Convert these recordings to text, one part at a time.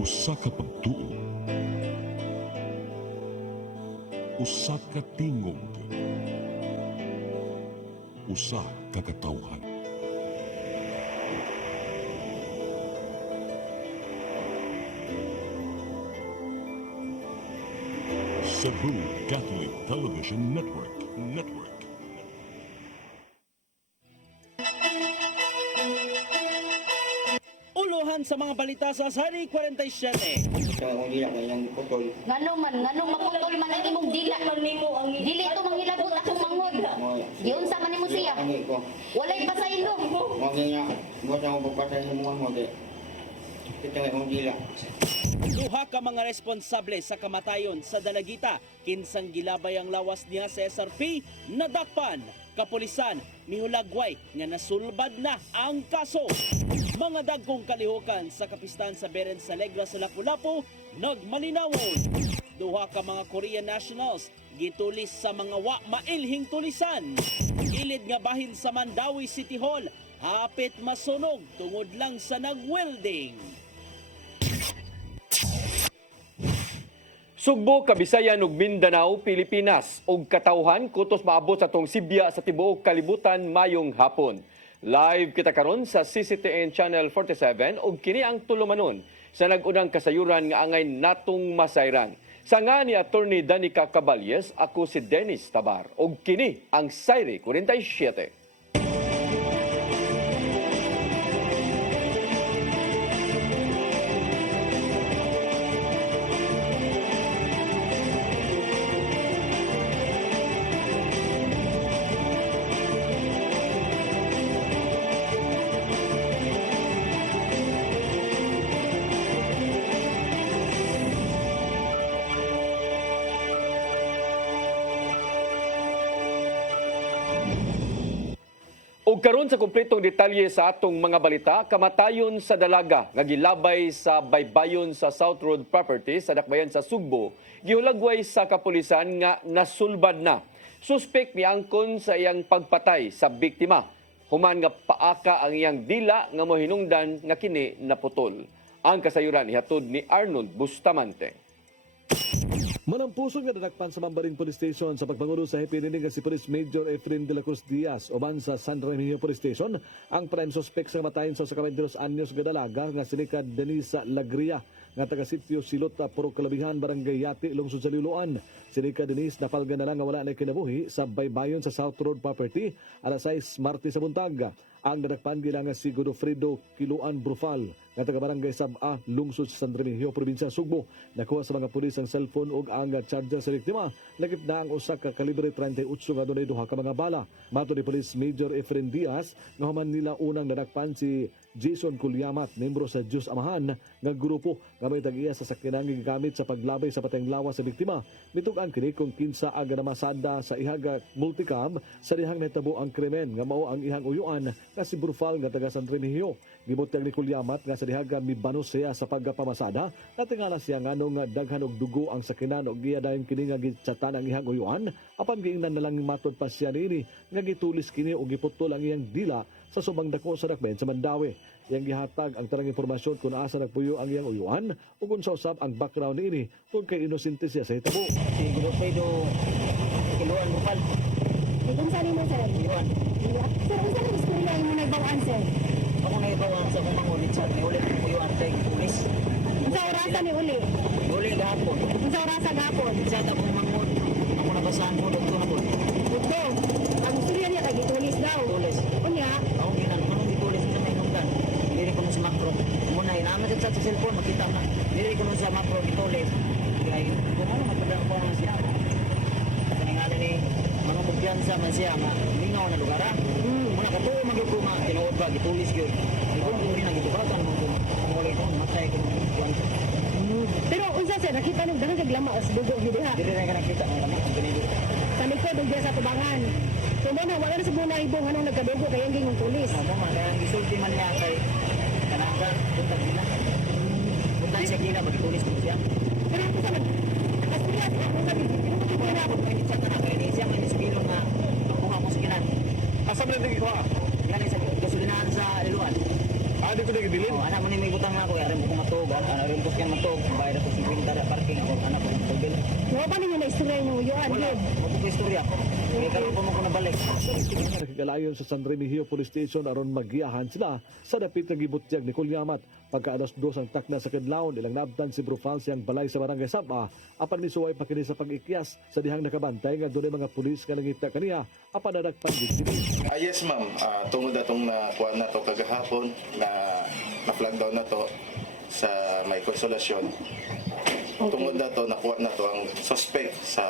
Usa ka pagtuo, usa ka tingog, usa ka katawhan. Cebu Catholic Television Network. Uluhan sa mga balita sa Sari 47. Kung dila kay nang putol. Nganong maputol man ang imong dila. Dili to manghilabot akong mangod. Giunsa man nimo siya? Ani ko. Walay pasaylo. Mo niya, mo sa mo papatay sa mga mo de. Kita kay dila. Duha ka mga responsable sa kamatayon sa Dalagita, kinsang gilabay ang lawas niya sa SRP, nadakpan. Kapulisan, mihulagway nga nasulbad na ang kaso. Mga dagkong kalihukan sa kapistahan sa Beren sa Legra sa Lapu-Lapu, nagmalinawon. Duha ka mga Korean nationals, gitulis sa mga wa mailhing tulisan. Ilid nga bahin sa Mandawi City Hall, hapit masunog tungod lang sa nag-welding. Sugbo, Kabisayan ug Mindanao, Pilipinas ug katawhan kutos maabot sa tong Sibya sa tibuok kalibutan mayong hapon. Live kita karon sa CCTN Channel 47 ug kini ang tulumanon sa nag-unang kasayuran nga angay natong masayran. Sa nga ni Attorney Danica Caballes, ako si Dennis Tabar ug kini ang Sayre 47. Ug karon sa kumpletong detalye sa atong mga balita, kamatayon sa dalaga nga gilabay sa baybayon sa South Road Properties sa dakbayan sa Sugbo, gihulagway sa kapulisan nga nasulbad na. Suspek miangkon sa iyang pagpatay sa biktima. Human nga paaka ang iyang dila nga mohinungdan nga kini naputol. Ang kasayuran ihatod ni Arnold Bustamante. Manampusong nga nadakpan sa Mambaring Police Station sa pagpangulo sa hipinining nga si Police Major Efren de la Cruz Diaz uban sa San Remigio Police Station ang prime suspect sa kamatayon sa 22 anyos nga dalaga nga sinika Denisa Lagria nga taga sitio Silota, Puro Kalabihan, Barangay Yati, Lungsod sa Liloan. Sinika Denise napalga na lang nga wala na kinabuhi sa baybayon sa South Road Property alas 6 Martes sa buntag. Ang nadakpan gilang si Godofredo Kiluan Brufal nga taga Barangay Sab-a, Lungsod sa San Remigio, Probinsya Sugbo. Nakuha sa mga pulis ang cellphone ug ang charger sa biktima. Lagip na ang usa ka kalibre 38 nga dunay duha ka mga bala. Mato ni Police Major Efren Diaz nga human nila unang nadakpan si Jason Kulyamat, membro sa Diyos Amahan nga grupo nga may tag-iya sa sakyanan gigamit sa paglabay sa patayng lawas sa biktima. Mitug-an kini kung kinsa aga namasada sa ihaga multicam sa dihang nahitabo ang krimen nga mao ang ihang uyuan nga si Brufal nga taga San Remigio. Gibutang ni Kulyamat nga sa dihaga mibanos siya sa pagpamasada natingala siya nganong daghan og dugo ang sakyanan og giya dayon kini nga gitsatan ang ihang uyuan apan giingnan na lang matod pa siya niini nga gitulis kini og giputol ang iyang dila sa subang dako sa dakbayan sa Mandawi. Yang gihatag ang tarang impormasyon kung asa nagpuyo ang iyang uyuan o kung sa usab ang background niini tungod kay inosente siya sa hitabo. Si Godofredo Kiluan Brufal. Kung saan mo, sir? Kiluan. Sir, kung saan ang istorya mo nagbawaan, sir? Ako na ibawang sa kumang ulit sa ni ulit ko yung antay pulis. Kung sa orasa ni Uli? Uli gahapon. Kung sa orasa gapon? Sa ta kumang mo. Ako nabasahan mo dito na po. Ito, ang istorya niya kay gitulis daw. Tulis. Kunya, Ako ginan manong ditulis sa may nungdan. Diri ko sa makro. Muna inaman sa cellphone makita na. Diri ko sa makro ditulis. Kaya kumano magpadang ko ang siya. Kaningala ni manong kumpiyansa man siya nga lingaw na lugar. Muna katuo maguguma tinuod ba gitulis gyud. Ikaw mo rin ang gitubatan mo kung wala ko matay ko kumpiyansa. pero unsa sir, nakita nung daghang kag lama as dugo gyud ha. Diri na ka nakita ang lamang ang ganito. Sa likod ug diya sa tubangan. So mo na wala na sa muna ibong anong nagkadugo kay ang gingong tulis. Ako man kaya gisulti man niya kay kanaka buntag gina. Buntag siya gina magitulis mo siya. Pero kung sa astorya ako sa bibig, Kung na ako kay siya tanang kay siya man ispilo nga kuha mo sa ginan. Asa man digi ko? Gani sa gasolinahan sa Liluan. Dito na gibilin. Oh, anak mo ni may butang na ako, yari mo kumatog. ano rin ko man to, bayad ako 50 na parking ako, anak ko, tubig. Wa pa ninyo na istorya yung uyuan, Wala, yun. mabuko istorya. Kaya karoon po mo ko nabalik. Nakigalayon sa San Remigio Police Station aron magiyahan sila sa dapit nga gibutyag ni Kulyamat. Pagka alas 2 ang takna sa Kidlaon, ilang nabtan si Brufal siyang balay sa Barangay Sapa, apan misuway pa kini sa pag-ikyas sa dihang nakabantay nga doon mga pulis nga nangita kaniya, apan nadagpan din kini. Yes ma'am, tungod atong nakuha na to kagahapon na na-flag down na to sa may konsolasyon. Tungod na to, nakuha na to ang suspect sa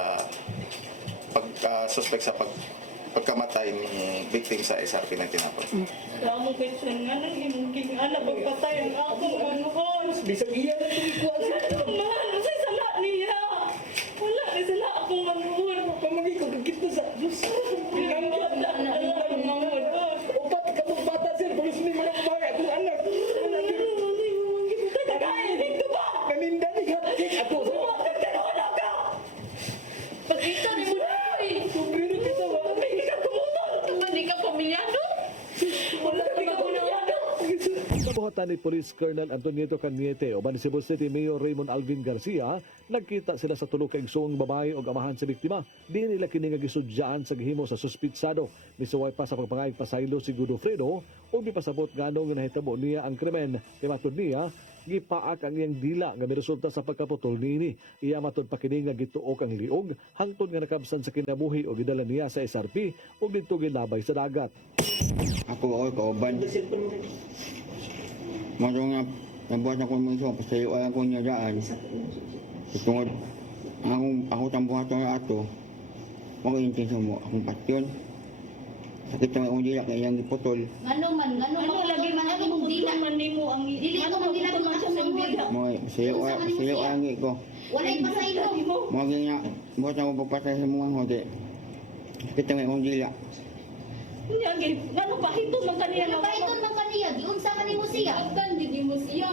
pagkamatay ng victim sa SRP na tinapon. Ako question nga nang himuging anak pagpatay ang akong manuhon. Bisag iya na ito Mahal, sa sala niya. Wala na sila akong manuhon. Pamagi ko kagit na sa Diyos. Pinanggat na ang manuhon. Upat ka mong bata sir, polis ni mo ng mga itong anak. Tagayin, dito ba? Kaninda ni Gatik ako. Magkakaroon ka! Pagkita ni mo na eh. Pero kita ba? Hindi ka tumutol. Hindi ka pamilyado. Wala ka pamilyado. Kabuhatan ni Police Colonel Antonio Cañete o Cebu City Mayor Raymond Alvin Garcia, nagkita sila sa tulo ka igsoong babae o amahan sa biktima. Di nila kini nga gisudyaan sa gihimo sa suspitsado. Misuway pa sa pagpangayag pasaylo si Godofredo o gipasabot nganong nga nahitabo niya ang krimen. Kay matud niya, gipaak ang iyang dila nga miresulta sa pagkaputol niini. Iya matud pa kini nga gituok ang liog hangtod nga nakabsan sa kinabuhi o gidala niya sa SRP o didto ginabay sa dagat. Ako kauban. Maro nga, nabuhat ako mo iso, pasayo ay ako niya daan. Tungod, ako tambuhat ko na ato, mag-intenso mo, akong patyon. Sakit ang akong dila, kaya iyang iputol. Ngano man lagi man ang imong dila. Man nimo ang Dili ko man ginabot akong mangod. Pasayo ay ang ko. Walay pasaylo. Mga nga, buhat ako pagpatay sa mga hote. Sakit ang akong dila. Ngano pahiton man kanila Ano ba iton man kaniya? Giunsa man nimo siya? Agdan di mo siya.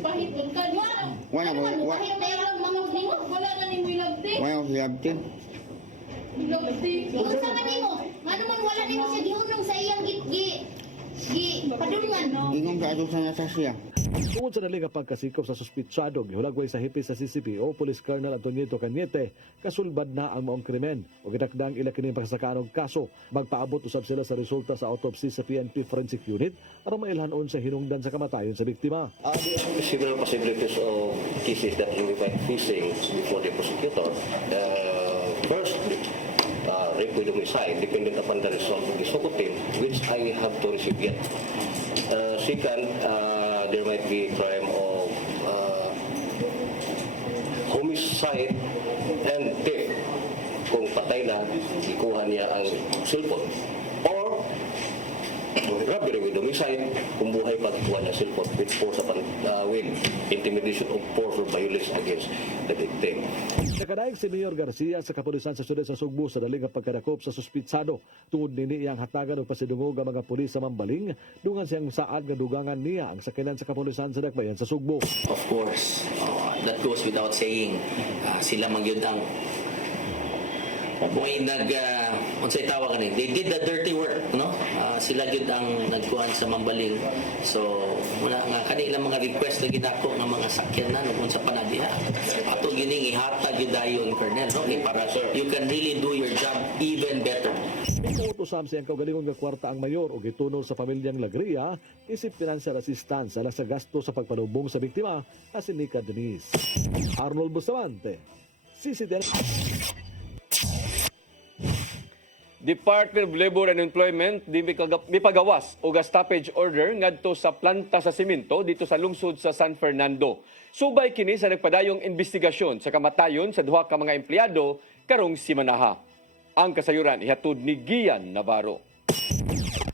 Pahiton ka. Wala ko, Kahit na ilang mangod nimo. Wala na nimo ilagdi. wala ko silabti. Ilagdi. Giunsa man nimo? Ngano man wala nimo siya gihunong sa iyang padungan. Ingong sa ato sa nasa siya. Tungod sa naling pagkasikop sa suspitsado, gihulagway sa hipis sa CCPO, Police Colonel Antonio Cañete, kasulbad na ang maong krimen o gidakdang ila kining pagsakaan og kaso. Magpaabot usab sila sa resulta sa autopsy sa PNP Forensic Unit aron mailhanon sa hinungdan sa kamatayon sa biktima. Several possibilities of cases that we might be facing before the prosecutor. First, rape with homicide, dependent upon the result of the SOCOTIM, which I have to receive yet. Second, there might be a crime of homicide and theft. Kung patay na, ikuha niya ang cellphone. Or robbery with homicide, kung buhay pa ikuha niya cellphone with force with intimidation of force or violence against the victim. Nakadaig si Mayor Garcia sa kapulisan sa sudad sa Sugbo sa daling pagkadakop sa suspitsado. Tungod nini iyang hatagan og pasidungog ang mga pulis sa Mambaling, dungan siyang saad nga dugangan niya ang sakinan sa kapulisan sa Dakbayan sa Sugbo. Of course, that goes without saying. Sila magyud ang may unsay tawag ani, they did the dirty work, no? Sila gyud ang nagkuhan sa Mambaling. So wala nga kanilang mga request na gidako ng mga sakyanan ug unsa pa na diha. Ato gining ihatag gyud dayon, Colonel, no? Para you can really do your job even better. Ikuutusam siyang kaugalingon nga kwarta ang mayor o gitunol sa pamilyang Lagria isip financial assistance alang sa gasto sa pagpanubong sa biktima na si Nika Denise. Arnold Bustamante, CCTV. Department of Labor and Employment di mipagawas o stoppage order ngadto sa planta sa simento dito sa lungsod sa San Fernando. Subay kini sa nagpadayong investigasyon sa kamatayon sa duha ka mga empleyado karong simanaha. Ang kasayuran ihatod ni Gian Navarro.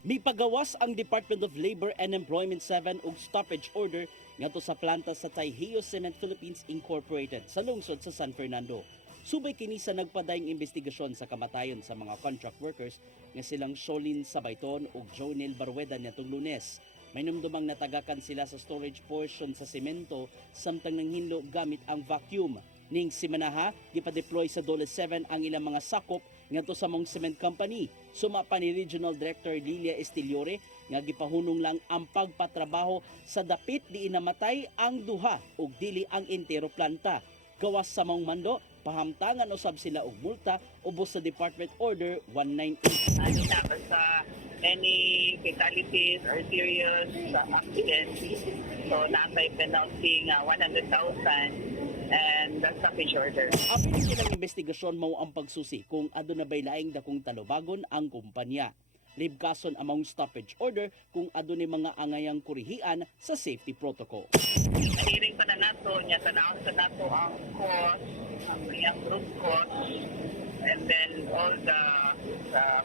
Mipagawas ang Department of Labor and Employment 7 og stoppage order ngadto sa planta sa Taiheo Cement Philippines Incorporated sa lungsod sa San Fernando. Subay kini sa nagpadayong investigasyon sa kamatayon sa mga contract workers nga silang Sholin Sabayton ug Jonel Barweda nitong Lunes. May numdumang natagakan sila sa storage portion sa semento samtang nanghinlo gamit ang vacuum. Ning simanaha, gipa-deploy sa Dole 7 ang ilang mga sakop ngadto sa mong cement company. Sumapa ni Regional Director Lilia Estiliore nga gipahunong lang ang pagpatrabaho sa dapit di inamatay ang duha ug dili ang entero planta. Gawas sa mong mando, pahamtangan usab sila og multa ubos sa Department Order 198. Ano na basta any fatalities or serious accidents, so natay penalty nga 100,000 and the stoppage order. Apil silang investigasyon mao ang pagsusi kung aduna bay laing dakong talubagon ang kumpanya. Libkason among stoppage order kung adunay mga angayang kurihian sa safety protocol. Hearing pa na nato, niya tanawin sa nato ang cost, ang iyang group cost, and then all the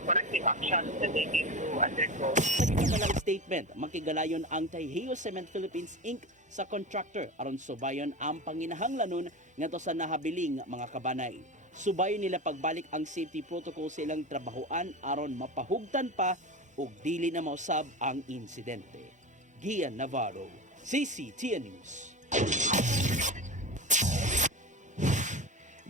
corrective actions that they need to undergo. Sa kinakalang statement, makigalayon ang Tayheo Cement Philippines Inc. sa contractor aron subayon ang panginahanglanon ngadto sa nahabiling mga kabanay. Subayon nila pagbalik ang safety protocol sa ilang trabahoan aron mapahugtan pa ug dili na mausab ang insidente. Gian Navarro, CCTN News.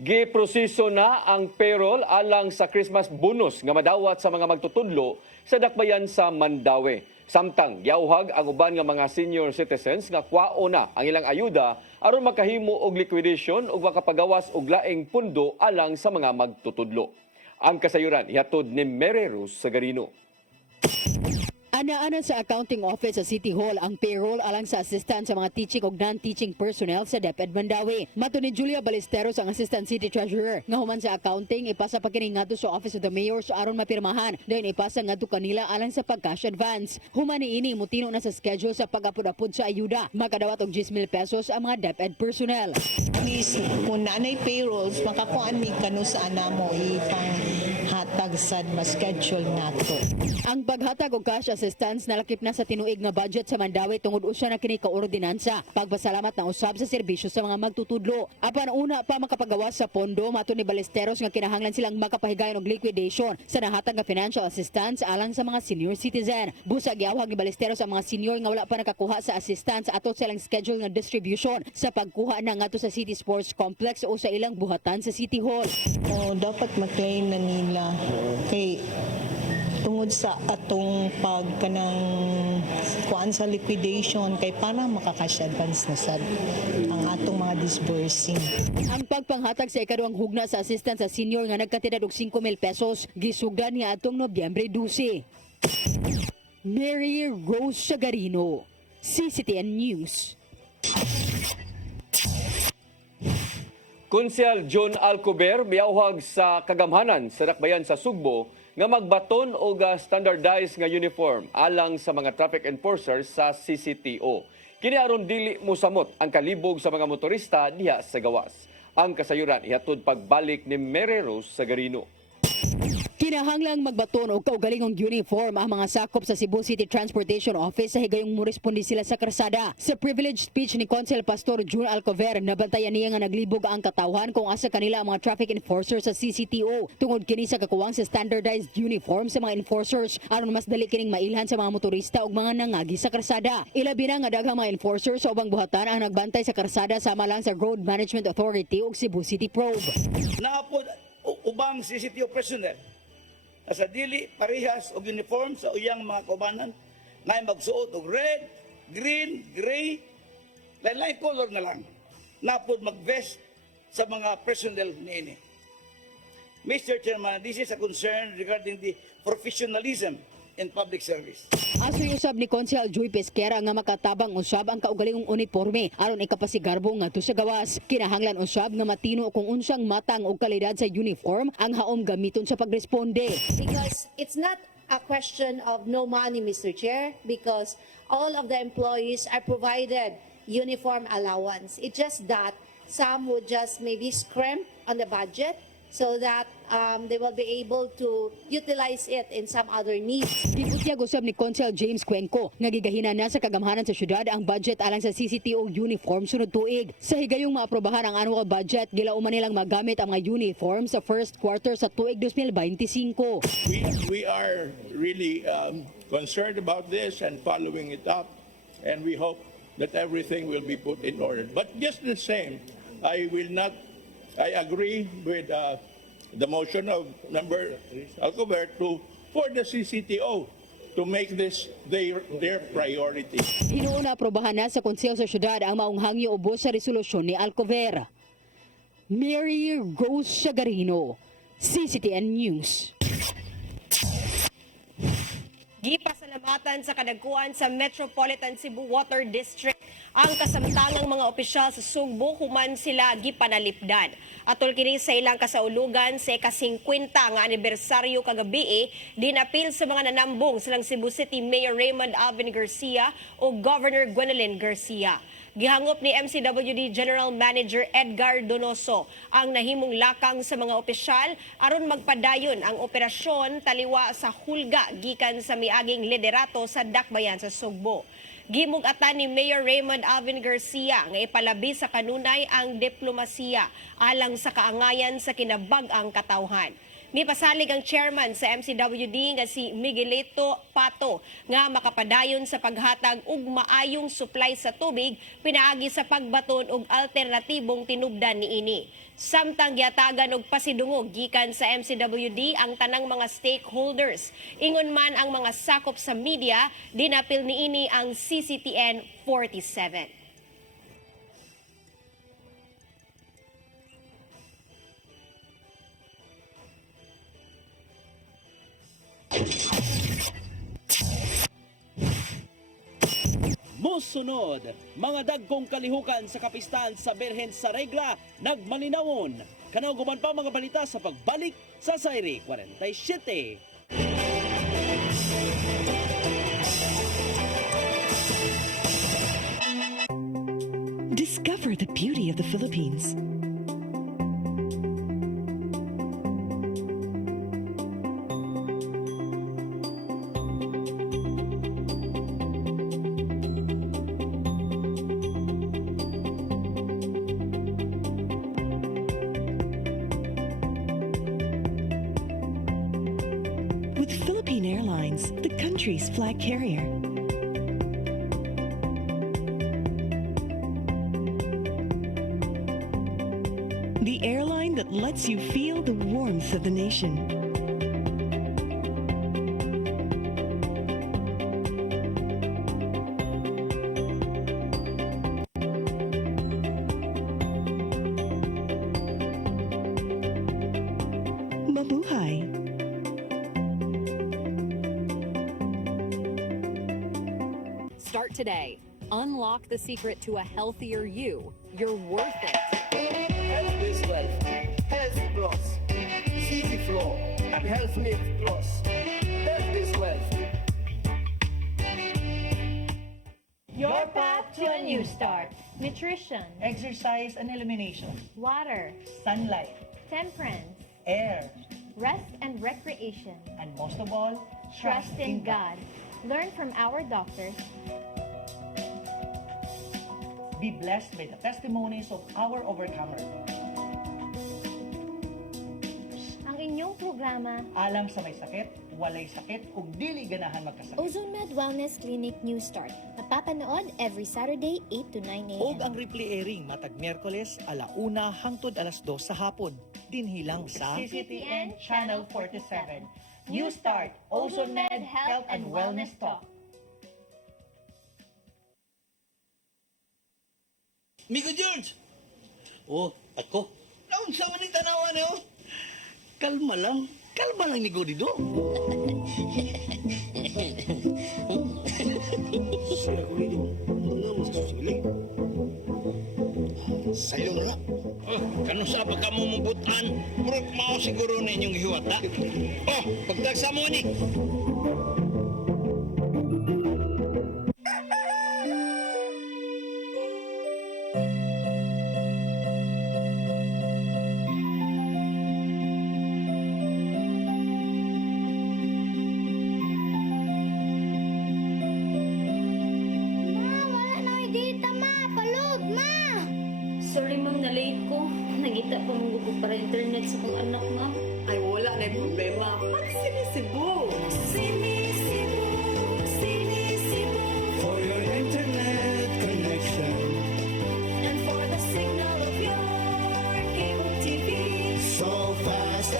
Giproseso na ang payroll alang sa Christmas bonus nga madawat sa mga magtutudlo sa dakbayan sa Mandawi. Samtang giauhag ang uban nga mga senior citizens nga kwao na ang ilang ayuda aron makahimo og liquidation ug makapagawas og laing pundo alang sa mga magtutudlo. Ang kasayuran ihatod ni Mary Rose Sagarino. Ana-ana sa accounting office sa City Hall ang payroll alang sa assistant sa mga teaching ug non-teaching personnel sa DepEd Mandawi. Mato ni Julia Ballesteros ang assistant city treasurer nga human sa accounting ipasa pa kini ngadto sa office of the mayor aron mapirmahan dayon ipasa ngadto kanila alang sa pag-cash advance. Human niini mutino na sa schedule sa pag-apod-apod sa ayuda. Makadawat og 10,000 pesos ang mga DepEd personnel. At least kung naanay payrolls, makakuan ni kanu sa ana mo ipang hatag sa schedule nato. Ang paghatag og cash assistance nalakip na sa tinuig nga budget sa Mandawi tungod usa na kini ka ordinansa. Pagpasalamat na usab sa serbisyo sa mga magtutudlo. Apan una pa makapagawas sa pondo mato ni Ballesteros nga kinahanglan silang makapahigayon og liquidation sa nahatag nga financial assistance alang sa mga senior citizen. Busa giawhag ni Ballesteros ang mga senior nga wala pa nakakuha sa assistance ato sa ilang schedule nga distribution sa pagkuha na ngadto sa City Sports Complex o sa ilang buhatan sa City Hall. Dapat mag-claim na nila kay tungod sa atong pagkanang kuan sa liquidation kay para makakash advance na sad ang atong mga disbursing. Ang pagpanghatag sa ikaduhang hugna sa assistance sa senior nga nagkatidad og 5,000 pesos gisugdan niya atong Nobyembre 12. Mary Rose Sagarino, CCTN News. Konsyal John Alcober miauhag sa kagamhanan sa dakbayan sa Sugbo nga magbaton og standardized nga uniform alang sa mga traffic enforcers sa CCTO. Kini aron dili mosamot ang kalibog sa mga motorista diha sa gawas. Ang kasayuran ihatod pagbalik ni Mary Rose Sagarino. Kinahanglang magbaton og kaugalingong uniform ang mga sakop sa Cebu City Transportation Office sa higayong moresponde sila sa karsada. Sa privilege speech ni Consul Pastor June Alcover, nabantayan niya nga naglibog ang katawhan kung asa kanila ang mga traffic enforcers sa CCTO. Tungod kini sa kakuwang sa standardized uniform sa mga enforcers aron mas dali kining mailhan sa mga motorista ug mga nangagi sa karsada. Ilabi na nga daghang mga enforcers sa ubang buhatan ang nagbantay sa karsada sama lang sa Road Management Authority ug Cebu City Probe. Naapod ubang CCTO personnel sa dili parehas og uniform sa uyang mga kaubanan na magsuot og red, green, gray, lain-lain color na lang. Napod mag-vest sa mga personnel niini. Mr. Chairman, this is a concern regarding the professionalism in public service. Asoy usab ni Konsyal Joy Pesquera nga makatabang usab ang kaugalingong uniforme aron ikapasigarbo ngadto sa gawas. Kinahanglan usab nga matino kung unsang matang og kalidad sa uniform ang haom gamiton sa pagresponde. Because it's not a question of no money, Mr. Chair, because all of the employees are provided uniform allowance. It's just that some would just maybe scrimp on the budget so that they will be able to utilize it in some other needs. Gibutyag usab ni Consul James Cuenco nga gigahinan na sa kagamhanan sa syudad ang budget alang sa CCTO uniform sunod tuig. Sa higayong maaprobahan ang annual budget, gilauman nilang magamit ang mga uniform sa first quarter sa tuig 2025. We are really concerned about this and following it up, and we hope that everything will be put in order. But just the same, I agree with the motion of Member Alcover for the CCTO to make this their priority. Hinuon na aprobahan na sa Konseho sa Syudad ang maong hangyo ubos sa resolusyon ni Alcover. Mary Rose Shagarino, CCTN News. Gipasalamatan sa kadagkuan sa Metropolitan Cebu Water District ang kasamtangang mga opisyal sa Sugbo human sila gipanalipdan. Atol kini sa ilang kasaulugan sa ika-50 nga anibersaryo kagabi, dinapil sa mga nanambong silang Cebu City Mayor Raymond Alvin Garcia o Governor Gwendolyn Garcia. Gihangop ni MCWD General Manager Edgar Donoso ang nahimong lakang sa mga opisyal aron magpadayon ang operasyon taliwa sa hulga gikan sa miaging liderato sa dakbayan sa Sugbo. Gimug-atan ni Mayor Raymond Alvin Garcia nga ipalabi sa kanunay ang diplomasiya alang sa kaangayan sa kinabag-ang katawhan. Mipasalig ang chairman sa MCWD nga si Miguelito Pato nga makapadayon sa paghatag og maayong supply sa tubig pinaagi sa pagbaton og alternatibong tinubdan niini. Samtang giatagan og pasidungog gikan sa MCWD ang tanang mga stakeholders. Ingon man ang mga sakop sa media, dinapil niini ang CCTN 47. Musunod, mga dagkong kalihukan sa kapistahan sa Birhen sa Regla, nagmalinawon. Kanauguman pa mga balita sa pagbalik sa Sairi 47. Discover the beauty of the Philippines. With Philippine Airlines, the country's flag carrier. The airline that lets you feel the warmth of the nation. Mabuhay. Start today. Unlock the secret to a healthier you. You're worth it. Health is wealth. Health Plus. CC Flow and Health Lift Plus. Health is wealth. Your path to a new start. Nutrition, Exercise and elimination. water, Sunlight. temperance, Air. rest and recreation. And most of all, Trust in God. Learn from our doctors. Be blessed by the testimonies of our overcomer. Ang inyong programa, Alam sa may sakit, walay sakit, ug dili ganahan magkasakit. Ozone Med Wellness Clinic New Start. Napapanood every Saturday 8 to 9 a.m. Og ang replay airing matag Miyerkules 1:00 hangtod 2:00 sa hapon. Dinhilang sa CCTN Channel 47. New Start, Ozone Med Health and Wellness Talk. Migo George! Oh, ako? Naon sa maning tanawan eh, oh. Kalma lang ni Godido. Saya ko nito. Ano mas kasusiling? Sayo na. Kano sa ba ka mo mabutan? Murag mao siguro na inyong hiwata. Oh, pagdagsa mo ni. Sorry ma'am, na-late ko. Nagita pa mong gusto para internet sa kong anak ma'am. Ay, wala na yung problema. Mag-sinisibo. Sinisibo, sinisibo. For your internet connection. And for the signal of your cable TV. So fast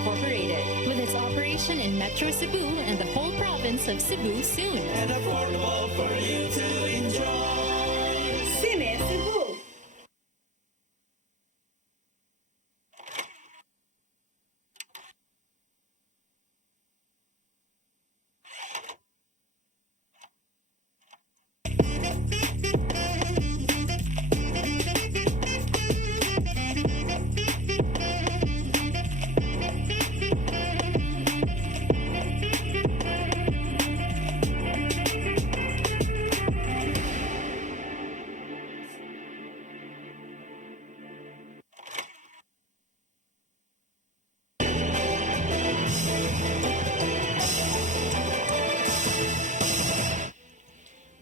Incorporated, with its operation in Metro Cebu and the whole province of Cebu soon. And affordable for you to enjoy. Cine Cebu.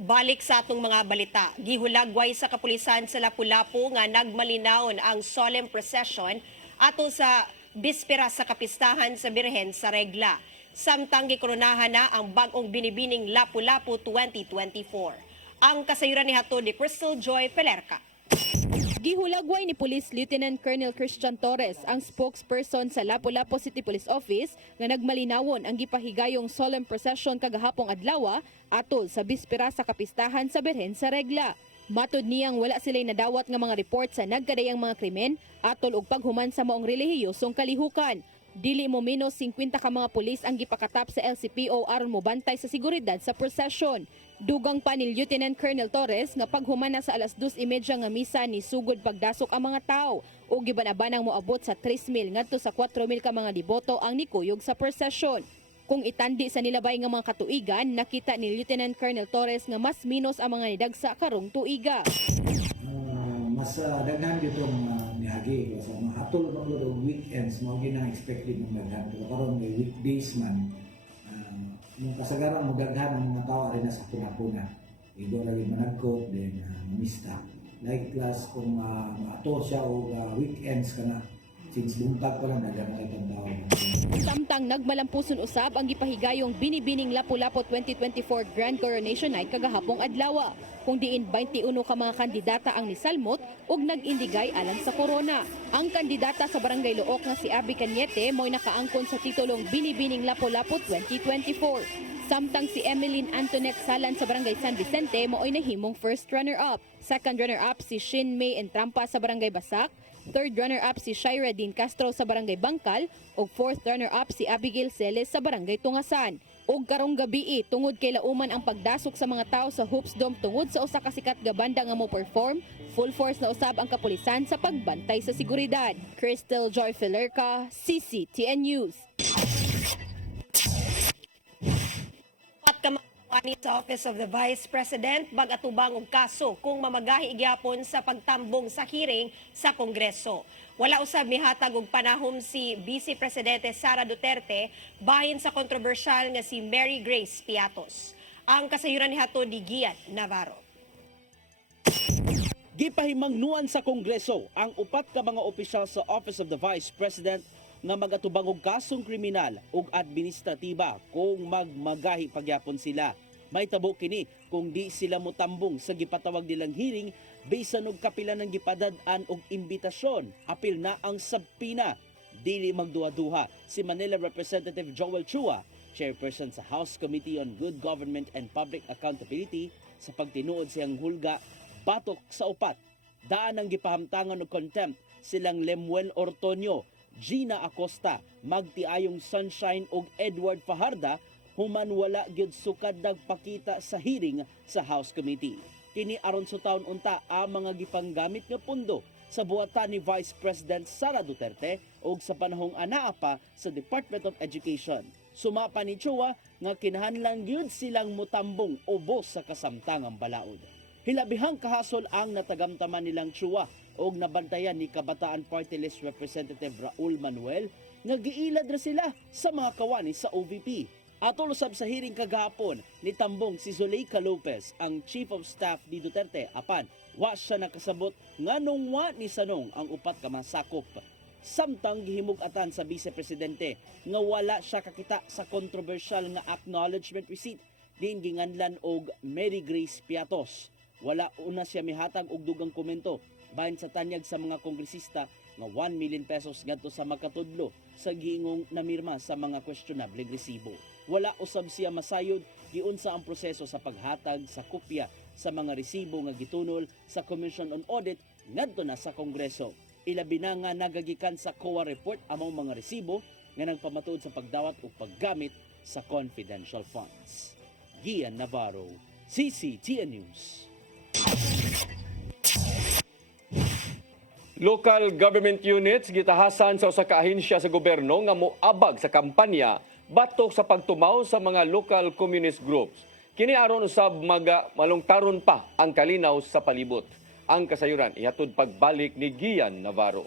Balik sa atong mga balita, gihulagway sa kapulisan sa Lapu-Lapu nga nagmalinaon ang solemn procession ato sa bispera sa kapistahan sa Birhen sa Regla. Samtang gikoronahan na ang bag-ong binibining Lapu-Lapu 2024. Ang kasayuran ni hatod ni Crystal Joy Pelerca. Gihulagway ni Police Lieutenant Colonel Christian Torres, ang spokesperson sa Lapu-Lapu City Police Office, nga nagmalinawon ang gipahigayong solemn procession kagahapong adlaw atol sa bispera sa kapistahan sa Birhen sa Regla. Matod niyang wala sila'y nadawat nga mga report sa nagkadayang mga krimen atol og paghuman sa maong relihiyosong kalihukan. Dili mo menos 50 ka mga pulis ang gipakatap sa LCPO aron mobantay sa seguridad sa procession. Dugang pa ni Lieutenant Colonel Torres nga paghuman na sa alas 2:30 nga misa ni sugod pagdasok ang mga tao ug gibanabanang moabot sa 3,000 ngadto sa 4,000 ka mga deboto ang nikuyog sa procession. Kung itandi sa nilabay nga mga katuigan, nakita ni Lieutenant Colonel Torres nga mas minos ang mga nidagsa karong tuiga. Mas daghan dito mga nihagi kasi mga hatol mga weekends mo ginang expected ng daghan pero karon may weekdays man yung kasagaran mo daghan ang mga tao rin sa puna-puna igo lagi managkot then mamista like class kung maato siya o weekends kana since buntag pa lang daghan na itong tao. Samtang nagmalampuson usab ang gipahigayong binibining Lapu-Lapu 2024 Grand Coronation Night kagahapong adlaw. Kung diin 21 ka mga kandidata ang nisalmot ug nag-indigay alang sa corona. Ang kandidata sa Barangay Luok nga si Abby Cañete mo'y nakaangkon sa titulong Binibining Lapu-Lapu 2024. Samtang si Emeline Antoinette Salan sa Barangay San Vicente mo'y nahimong first runner-up. Second runner-up si Shin May Entrampa sa Barangay Basak. Third runner-up si Shaira Dean Castro sa Barangay Bangkal ug fourth runner-up si Abigail Celes sa Barangay Tungasan. Ug karong gabi tungod kay lauman ang pagdasok sa mga tao sa Hoops Dome tungod sa usa ka sikat nga banda nga mo perform, full force na usab ang kapulisan sa pagbantay sa seguridad. Crystal Joy Pelerca, CCTN News. Ani sa Office of the Vice President bag-atubang og kaso kung mamagahi igyapon sa pagtambong sa hearing sa Kongreso. Wala usab mihatag og panahom si Vice Presidente Sara Duterte bahin sa kontrobersyal nga si Mary Grace Piatos. Ang kasayuran ni hatod ni Gian Navarro. Gipahimangnuan sa Kongreso ang upat ka mga opisyal sa Office of the Vice President nga magatubang og kasong kriminal ug administratiba kung magmagahi pagyapon sila. May tabo kini kung di sila motambong sa gipatawag nilang hearing bisan og kapila ng gipadad-an og imbitasyon. Apil na ang sabpina. Dili magduha-duha si Manila Representative Joel Chua, chairperson sa House Committee on Good Government and Public Accountability, sa pagtinuod siyang hulga batok sa upat. Daan ang gipahamtangan og contempt silang Lemuel Ortonio, Gina Acosta, Magtiayong Sunshine ug Edward Fajarda human wala gyud sukad nagpakita sa hearing sa House Committee. Kini aron sa taon unta ang mga gipanggamit nga pundo sa buhatan ni Vice President Sara Duterte ug sa panahong anaa pa sa Department of Education. Sumapa ni Chua nga kinahanglan gyud silang mutambong ubos sa kasamtangang balaod. Hilabihang kahasol ang natagamtaman nilang Chua og nabantayan ni Kabataan Party List Representative Raul Manuel nga giilad ra sila sa mga kawani sa OVP. Atol usab sa hearing kagahapon nitambong si Zuleika Lopez, ang Chief of Staff ni Duterte, apan wa siya nakasabot nganong wa ni sanong ang upat ka mga sakop. Samtang gihimug-atan sa Vice Presidente nga wala siya kakita sa kontrobersyal nga acknowledgement receipt din ginganlan og Mary Grace Piatos. Wala una siya mihatag og dugang komento bahin sa tanyag sa mga kongresista nga 1 million pesos ngadto sa makatudlo sa giingong namirma sa mga questionable resibo. Wala usab siya masayod giunsa ang proseso sa paghatag sa kopya sa mga resibo nga gitunol sa Commission on Audit ngadto na sa Kongreso. Ilabi na nga nagagikan sa COA report among mga resibo nga nagpamatuod sa pagdawat o paggamit sa confidential funds. Gian Navarro, CCTN News. Local government units gitahasan sa usa ka ahensya sa gobyerno nga moabag sa kampanya batok sa pagtumaw sa mga local communist groups. Kini aron usab malungtaron pa ang kalinaw sa palibot. Ang kasayuran ihatod pagbalik ni Gian Navarro.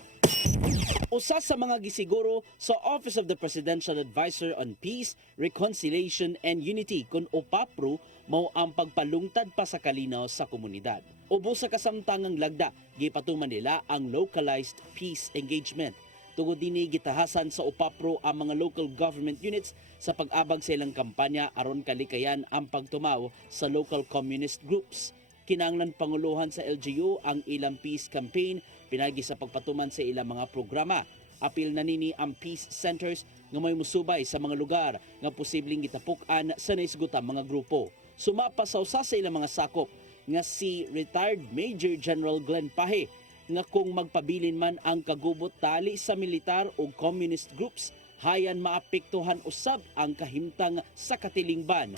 Usa sa mga gisiguro sa Office of the Presidential Advisor on Peace, Reconciliation and Unity kun OPAPRO mao ang pagpalungtad pa sa kalinaw sa komunidad. Ubo sa kasamtangang lagda, gipatuman nila ang localized peace engagement. Tungod dinhi gitahasan sa OPAPRO ang mga local government units sa pag-abag sa ilang kampanya aron kalikayan ang pagtumaw sa local communist groups. Kinahanglan panguluhan sa LGU ang ilang peace campaign pinagi sa pagpatuman sa ilang mga programa. Apil na nini ang peace centers nga may musubay sa mga lugar nga posibleng gitapukan sa naisgutang mga grupo. Sumapa sa usa sa ilang mga sakop nga si retired Major General Glenn Pahe nga kung magpabilin man ang kagubot tali sa militar o communist groups, hayan maapektuhan usab ang kahimtang sa katilingban.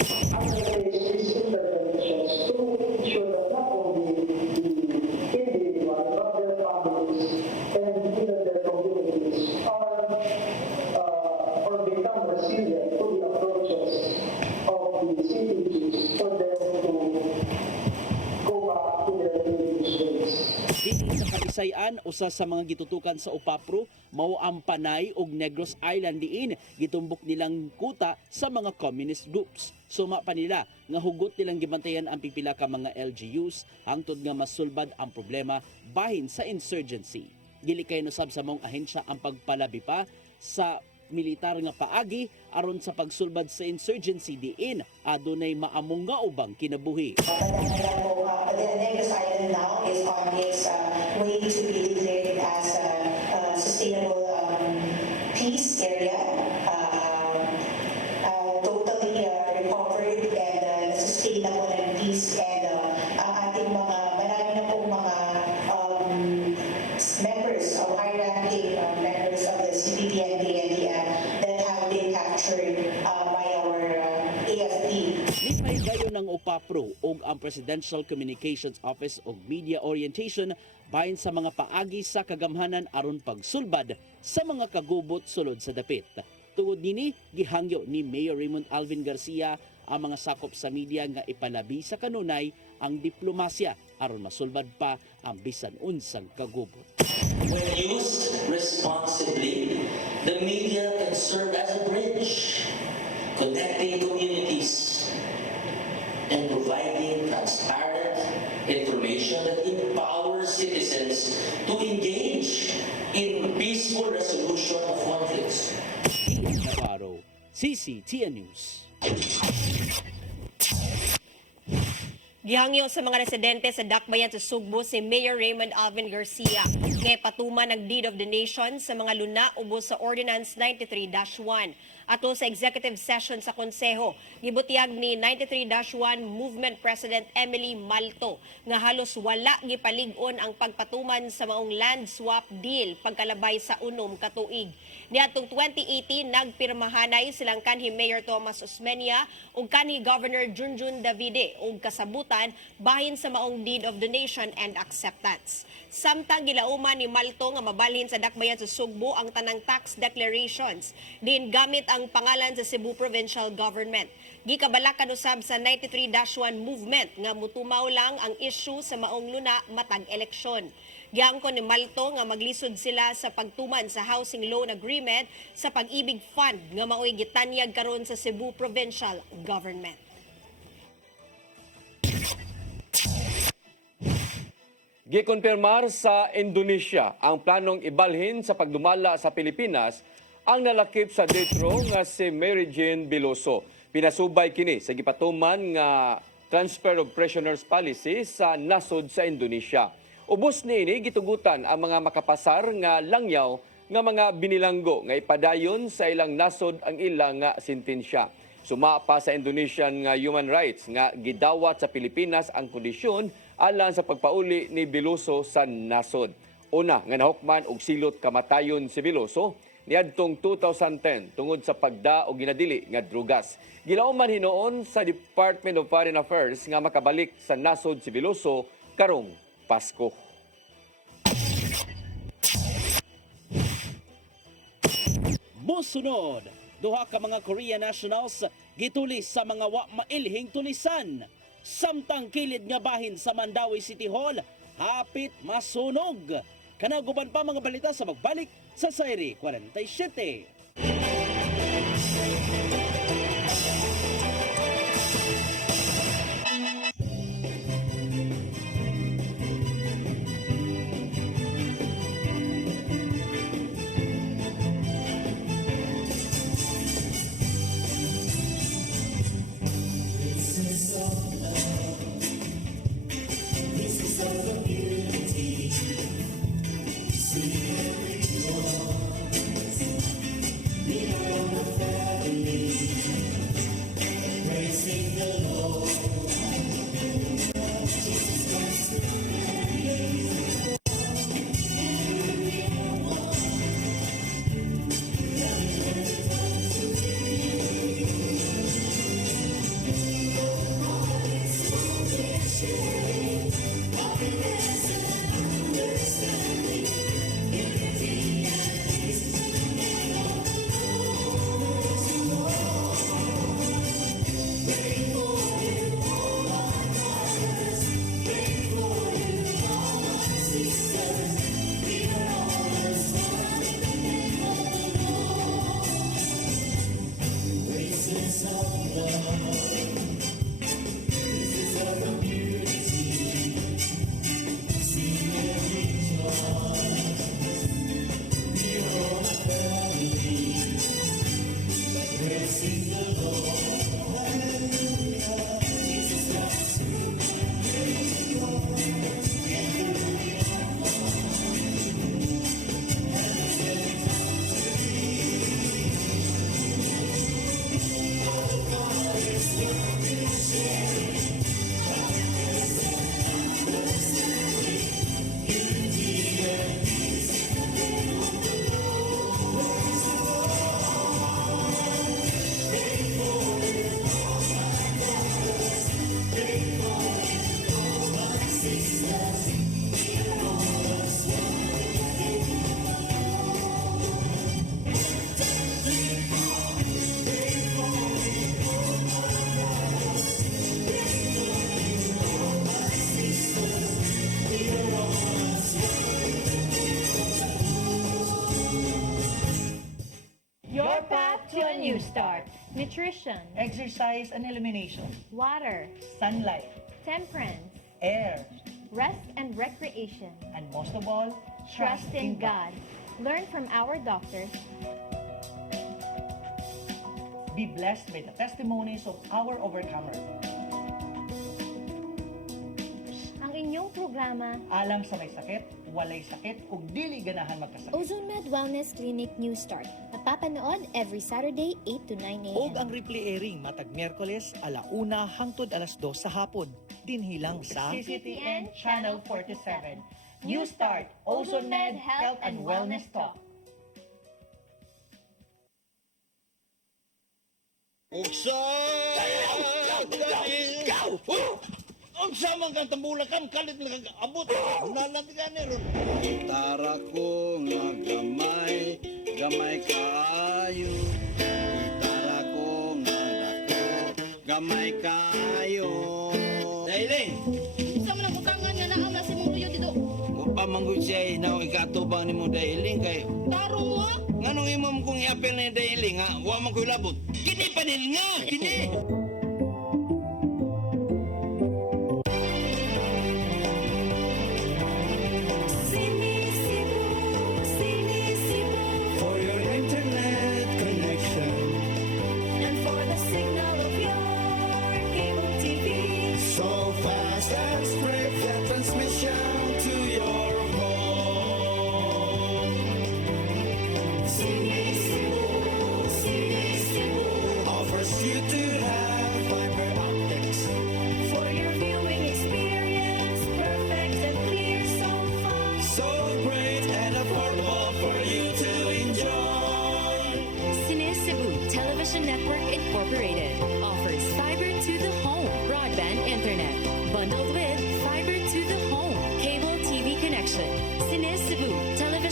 Kabisayan, usa sa mga gitutukan sa OPAPRO mao ang Panay ug Negros Island diin gitumbok nilang kuta sa mga communist groups. Suma pa nila nga hugot nilang gibantayan ang pipila ka mga LGUs hangtod nga masulbad ang problema bahin sa insurgency. Dili kay nasab sa mong ahensya ang pagpalabi pa sa militar nga paagi aron sa pagsulbad sa insurgency diin adunay maamong nga ubang kinabuhi. The Negros Island now is on its way to be declared as a sustainable peace area, totally recovered and sustainable and peace. And ang ating mga marami na pong mga members of high-ranking members of the CPP and PNDF that have been captured by our AFP. Lipay gayon ng OPAPRO o ang Presidential Communications Office o Media Orientation bahin sa mga paagi sa kagamhanan aron pagsulbad sa mga kagubot sulod sa dapit. Tungod nini, gihangyo ni Mayor Raymond Alvin Garcia ang mga sakop sa media nga ipalabi sa kanunay ang diplomasya aron masulbad pa ang bisan unsang kagubot. When used responsibly, the media can serve as a bridge, connecting communities and providing transparent information that empowers citizens to engage in peaceful resolution of conflicts. Ian Navarro, CCTN News. Gihangyo sa mga residente sa Dakbayan sa Sugbo si Mayor Raymond Alvin Garcia nga patuman ng Deed of the Nation sa mga luna ubos sa Ordinance 93-1. Ato sa executive session sa Konseho, gibutiag ni 93-1 Movement President Emily Malto nga halos wala gipalig-on ang pagpatuman sa maong land swap deal pagkalabay sa unom ka tuig. Niadtong 2018 nagpirmahanay silang kanhi Mayor Thomas Osmeña ug kanhi Governor Junjun Davide ug kasabutan bahin sa maong Deed of Donation and Acceptance. Samtang gilauman ni Malto nga mabalhin sa Dakbayan sa Sugbo ang tanang tax declarations din gamit ang pangalan sa Cebu Provincial Government. Gikabalakan usab sa 93-1 movement nga mutumaw lang ang issue sa maong luna matag eleksyon. Giangkon ni Malto nga maglisod sila sa pagtuman sa Housing Loan Agreement sa Pag-ibig Fund nga mao'y gitanyag karon sa Cebu Provincial Government. Gikonfirmar sa Indonesia ang planong ibalhin sa pagdumala sa Pilipinas ang nalakip sa death row nga si Mary Jane Biloso. Pinasubay kini sa gipatuman nga transfer of prisoners policy sa nasod sa Indonesia. Ubos niini gitugutan ang mga makapasar nga langyaw nga mga binilanggo nga ipadayon sa ilang nasod ang ilang nga sentensya. Suma pa sa Indonesian nga human rights nga gidawat sa Pilipinas ang kondisyon alang sa pagpauli ni Veloso sa nasod. Una nga nahukman og silot kamatayon si Veloso niadtong 2010 tungod sa pagda o ginadili nga drugas. Gilauman hinoon sa Department of Foreign Affairs nga makabalik sa nasod si Veloso karong Pasko. Musunod, duha ka mga Korean nationals gitulis sa mga wa mailhing tulisan. Samtang kilid nga bahin sa Mandawi City Hall, hapit masunog. Kanaguban pa mga balita sa magbalik sa Sayri 47. Your path to a new start. Nutrition, Exercise and elimination. water, Sunlight. temperance, Air. rest and recreation. And most of all, Trust in God. Learn from our doctors. Be blessed by the testimonies of our overcomers. Ang inyong programa, Alang sa may sakit, walay sakit, ug dili ganahan magkasakit. Ozone Med Wellness Clinic News Start. Napapanood every Saturday 8 to 9 a.m. Og ang replay airing matag Miyerkules 1:00 hangtod 2:00 sa hapon. Dinhilang sa CCTN Channel 47. New Start, Ozone Med Health and Wellness Talk. Uksa! Ang sama kang tambulakan, kalit na abot. Nalanti ka ron. Gitara ko nga gamay, gamay kaayo. Gitara ko nga dako, gamay kaayo. Dailing! Sa man ang utangan niya na ang nasi mong luyo dito. Upamanggoy siya, na ikatubang ni mo dailing kay. Tarong mo? Nganong imam kong iapel na yung dailing ha? Huwag man ko'y labot. Kini panil nga! Kini! For your internet connection and for the signal of your cable TV, so fast and spread the transmission to your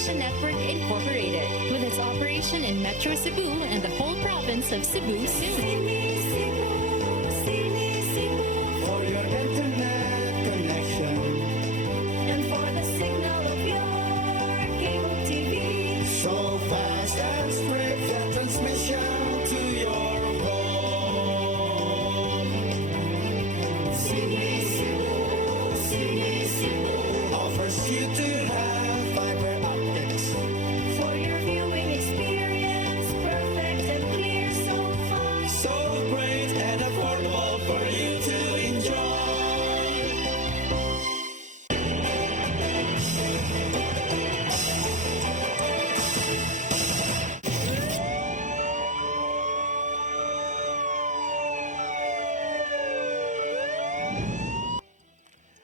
Connection Network Incorporated, with its operation in Metro Cebu and the whole province of Cebu soon. For your internet connection and for the signal of your cable TV. So fast and swift the transmission to your home. Sydney Cebu offers you to have fiber optics. For your viewing experience, perfect and clear so far. So great and affordable for you to enjoy.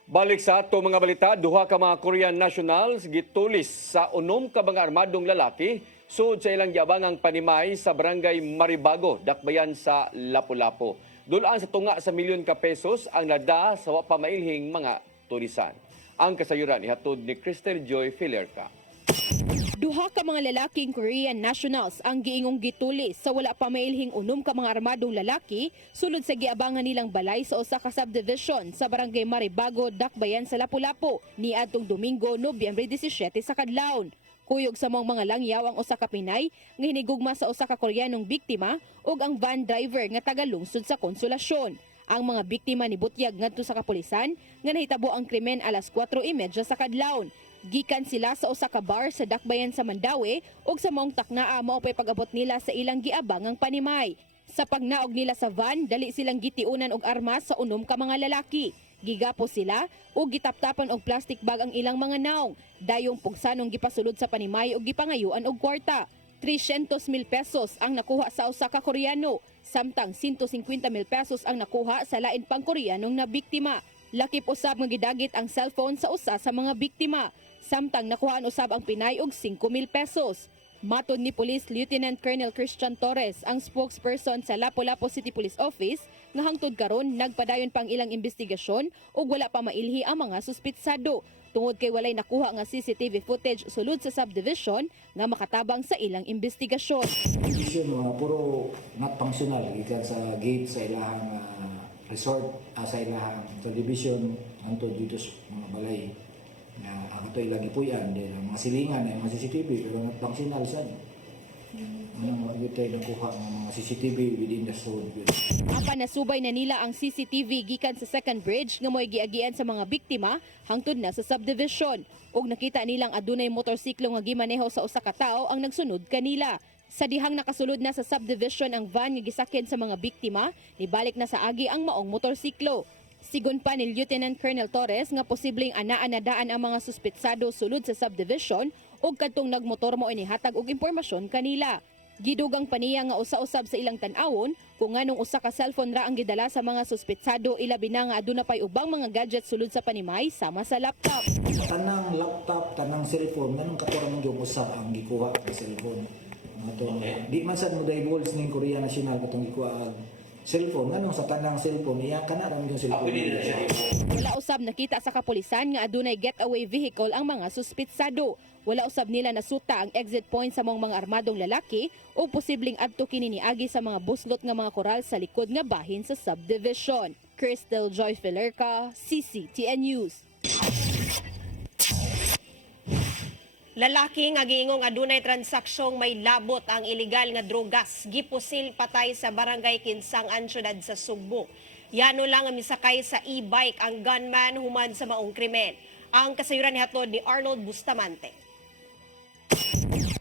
Balik sa ato mga balita, duha ka mga Korean nationals gitulis sa unom ka mga armadong lalaki sud sa ilang giabangang panimay sa barangay Maribago, dakbayan sa Lapu-Lapu. Dulaan sa tunga sa milyon ka pesos ang nada sa wa pa mailhing mga tulisan. Ang kasayuran ihatod ni Cristel Joy Filerca. Duha ka mga lalaking Korean nationals ang giingong gitulis sa wala pa mailhing unom ka mga armadong lalaki sulod sa giabangan nilang balay sa usa ka subdivision sa barangay Maribago, dakbayan sa Lapu-Lapu niadtong Domingo, Nobyembre 17 sa kadlawon. Kuyog sa mga langyaw ang usa ka Pinay nga hinigugma sa usa ka Koreanong biktima ug ang van driver nga taga-lungsod sa Konsolasyon. Ang mga biktima ni butyag ngadto sa kapulisan nga nahitabo ang krimen alas 4:30 sa kadlawon. Gikan sila sa usa ka bar sa dakbayan sa Mandaue ug sa maong taknaa mao pay pag-abot nila sa ilang giabangang panimay. Sa pagnaog nila sa van, dali silang gitiunan og armas sa unom ka mga lalaki. Gigapos sila ug gitaptapan og plastic bag ang ilang mga naong. Dayong pugsanong gipasulod sa panimay ug gipangayuan og kwarta. 300,000 pesos ang nakuha sa usa ka Koreano, samtang 150,000 pesos ang nakuha sa lain pang Koreanong na biktima. Lakip usab nga gidagit ang cellphone sa usa sa mga biktima, samtang nakuhaan usab ang Pinay og 5,000 pesos. Matod ni Police Lieutenant Colonel Christian Torres, ang spokesperson sa Lapu-Lapu City Police Office, nga hangtod karon nagpadayon pang ilang investigasyon ug wala pa mailhi ang mga suspitsado. Tungod kay walay nakuha nga CCTV footage sulod sa subdivision nga makatabang sa ilang investigasyon. Subdivision puro not functional gikan sa gate sa ilahang resort sa ilahang subdivision hangtod dito sa mga balay. Ang ito ilang ipuyan, ang mga silingan, ang mga CCTV, pero not functional siya. Anong magiging nakuha ng mga CCTV within the zone. Apan nasubay na nila ang CCTV gikan sa second bridge nga mo'y giagian sa mga biktima hangtod na sa subdivision. Ug nakita nilang adunay motorsiklo nga gimaneho sa usa ka tawo ang nagsunod kanila. Sa dihang nakasulod na sa subdivision ang van nga gisakyan sa mga biktima, nibalik na sa agi ang maong motorsiklo. Sigon pa ni Lieutenant Colonel Torres nga posibleng anaan na daan ang mga suspitsado sulod sa subdivision ug kadtong nagmotor mo inihatag og impormasyon kanila. Gidugang paniya nga usa-usab sa ilang tan-awon kung nganong usa ka cellphone ra ang gidala sa mga suspitsado, ilabi na nga aduna pay ubang mga gadget sulod sa panimay sama sa laptop. Tanang laptop, tanang cellphone, nganong katorang yung usap ang gikuha ng cellphone. Di man sad mo divulge ning Korea National katong gikuha cellphone, nganong sa tanang cellphone iya kana ra yung cellphone. Wala usab nakita sa kapulisan nga adunay getaway vehicle ang mga suspitsado. Wala usab nila nasuta ang exit point sa mga armadong lalaki o posibleng adto kini niagi sa mga buslot nga mga koral sa likod nga bahin sa subdivision. Cristel Joy Filerca, CCTN News. Lalaki nga giingong adunay transaksyong may labot ang ilegal nga drogas gipusil patay sa barangay Kinsangan, syudad sa Sugbo. Yano lang ang misakay sa e-bike ang gunman human sa maong krimen. Ang kasayuran ni hatod ni Arnold Bustamante.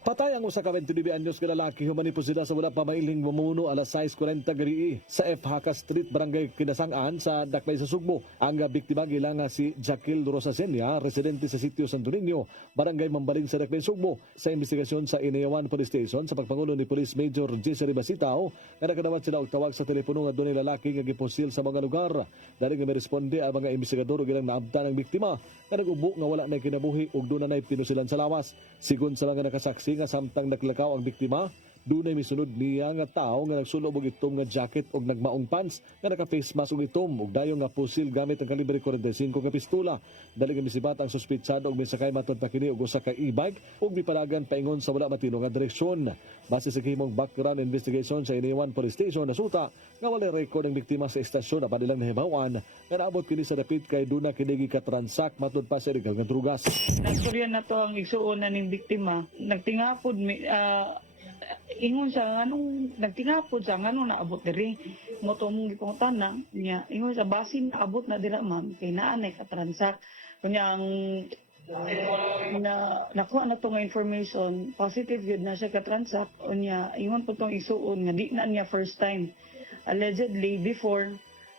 Patay ang usa ka 29 anyos nga lalaki human po sila sa wala pa mailhing mamumuno alas 6:40 gabi sa F. Haka Street, Barangay Kinsangan sa Dakbay sa Sugbo. Ang biktima gilanga si Jaquil Rosasenia, residente sa sitio Santo Niño, Barangay Mambaling sa Dakbay Sugbo. Sa investigasyon sa Inayawan Police Station sa pagpangulo ni Police Major J. Basitao, nga nakadawat sila og tawag sa telepono nga dunay lalaki nga gipusil sa mga lugar. Dali nga miresponde ang mga investigador ug ilang naabtan ang biktima nga nag-ubo nga wala na kinabuhi ug doon na pinusilan sa lawas. Sigon sa mga nakasaksi nga samtang naglakaw ang biktima, Dunay misunod niya nga tao nga nagsulo og itom nga jacket og nagmaong pants nga naka-face mask og itom ug dayon nga pusil gamit ang kalibre 45 nga pistola. Dali nga misibat ang suspitsado og misakay matud pa kini og usa ka e-bike ug mipalagan paingon sa wala matino nga direksyon. Base sa himong background investigation sa Iniwan Police Station nasuta nga walay record ang biktima sa estasyon apan ilang nahibawan nga naabot kini sa dapit kay duna kini gikatransak matud pa sa illegal nga drugas. Nagsuryan na to ang igsuonan ng biktima. Nagtingapod ingon sa anong nagtingapod sa ngano naabot diri mo to mong gipangutana niya ingon sa basin naabot na dira ma'am kay naanay ka transak kunya ang nakuha na to nga information positive yun na siya ka transak unya ingon po tong isuon nga di na niya first time allegedly before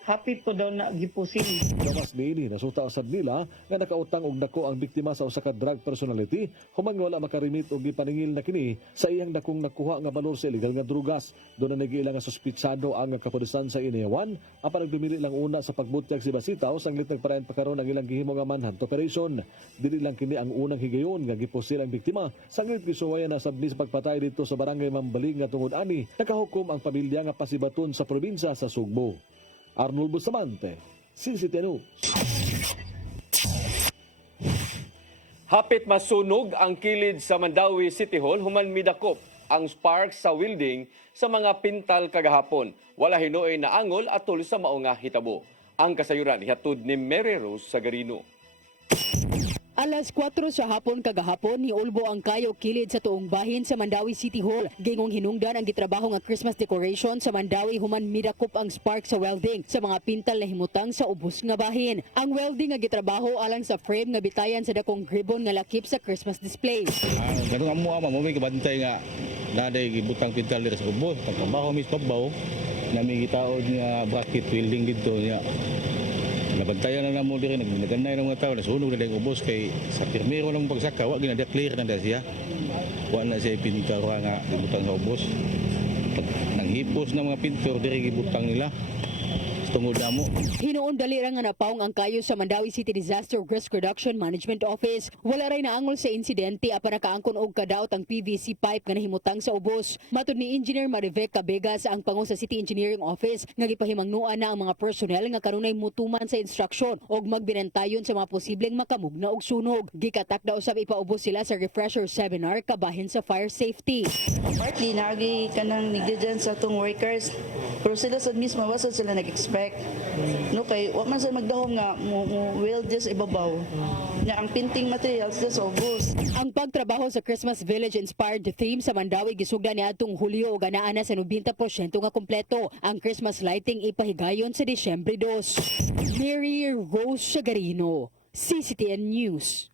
hapit po daw na gipusin. Gawas niini nasuta usab nila nga nakautang og dako ang biktima sa usa ka drug personality human nga wala makarimit og gipaningil na kini sa iyang dakong nakuha nga balor sa illegal nga drugas. Doon na nagiila nga suspitsado ang kapulisan sa Iniwan apan nagdumili lang una sa pagbutyag si Basitaw sanglit nagparayan pa karon ang ilang gihimo nga manhunt operation. Dili lang kini ang unang higayon nga gipusil ang biktima sanglit gisuwayan na sabni sa pagpatay dito sa barangay Mambaling nga tungod ani nakahukom ang pamilya nga pasibaton sa probinsya sa Sugbo. Arnold Bustamante, CCTV News. Hapit masunog ang kilid sa Mandawi City Hall human midakop ang spark sa welding sa mga pintal kagahapon. Wala hinuoy na angol atol sa mao nga hitabo. Ang kasayuran ihatod ni Mary Rose Sagarino. Alas 4 sa hapon kagahapon ni ulbo ang kayo kilid sa tuong bahin sa Mandawi City Hall. Gingong hinungdan ang gitrabaho nga Christmas decoration sa Mandawi human midakop ang spark sa welding sa mga pintal na himutang sa ubos nga bahin. Ang welding nga gitrabaho alang sa frame nga bitayan sa dakong ribbon nga lakip sa Christmas display. Ganun mo mo may kabantay nga naday gibutang pintal diri sa ubos. Pagtrabaho mis pabaw na may gitaod nga bracket welding dito niya. Nabantayan na namo diri nagnaganay ng mga tao nasunog na dayong ubos kay sa pirmero lang pagsaka wa gina-declare na siya. Wa na siya pintar nga gibutang sa ubos. Nang hipos ng mga pintor diri gibutang nila. Tungod damo. Hinuon dali ra nga napaong ang kayo sa Mandawi City Disaster Risk Reduction Management Office. Wala ray naangol sa insidente apan nakaangkon og kadaot ang PVC pipe nga nahimutang sa ubos. Matud ni Engineer Marivec Cabegas ang pangu sa City Engineering Office nga gipahimangnuan na ang mga personnel nga kanunay mutuman sa instruksyon og magbinantayon sa mga posibleng makamugna og sunog. Gikatak daw usab ipaubos sila sa refresher seminar kabahin sa fire safety. Partly nagi kanang negligence sa atong workers pero sila sad mismo wasad sila nag-expect no kay wa man sa magdahom nga mo weld just ibabaw nga ang painting materials just obos. Ang pagtrabaho sa Christmas Village inspired theme sa Mandawi gisugdan niadtong Hulyo ug anaa na sa 90% nga kompleto. Ang Christmas lighting ipahigayon sa Disyembre 2. Mary Rose Sagarino, CCTN News.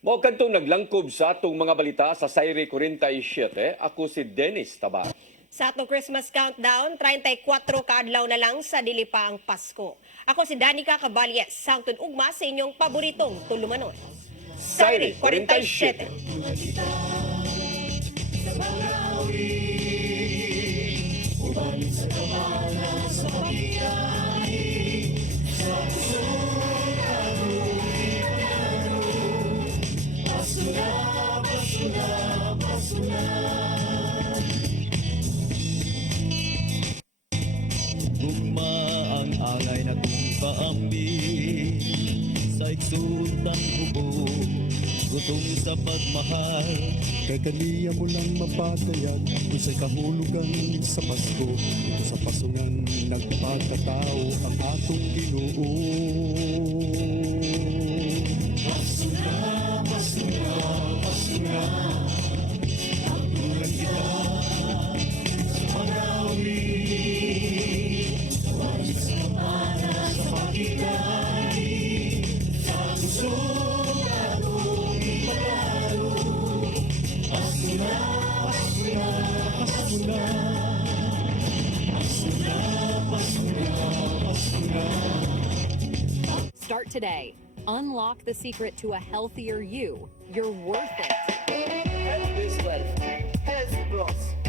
Mao kantong naglangkob sa atong mga balita sa Sayre 47, ako si Dennis Taba. Sa atong Christmas countdown, 34 kaadlaw na lang sa dili pa ang Pasko. Ako si Danica Caballes, sangtod ugma sa inyong paboritong tulumanon. Sayre 47. Gugma ang alay na kong kaambi sa iksultan hubo gutom sa pagmahal kay kaniya mo lang mapatayag usay kahulugan sa Pasko ito sa pasungan nagpagkatao ang atong Ginoo. Pasuna, pasuna, pasuna ang tulang kita sa Mandawi. Start today. Unlock the secret to a healthier you. You're worth it. This 12.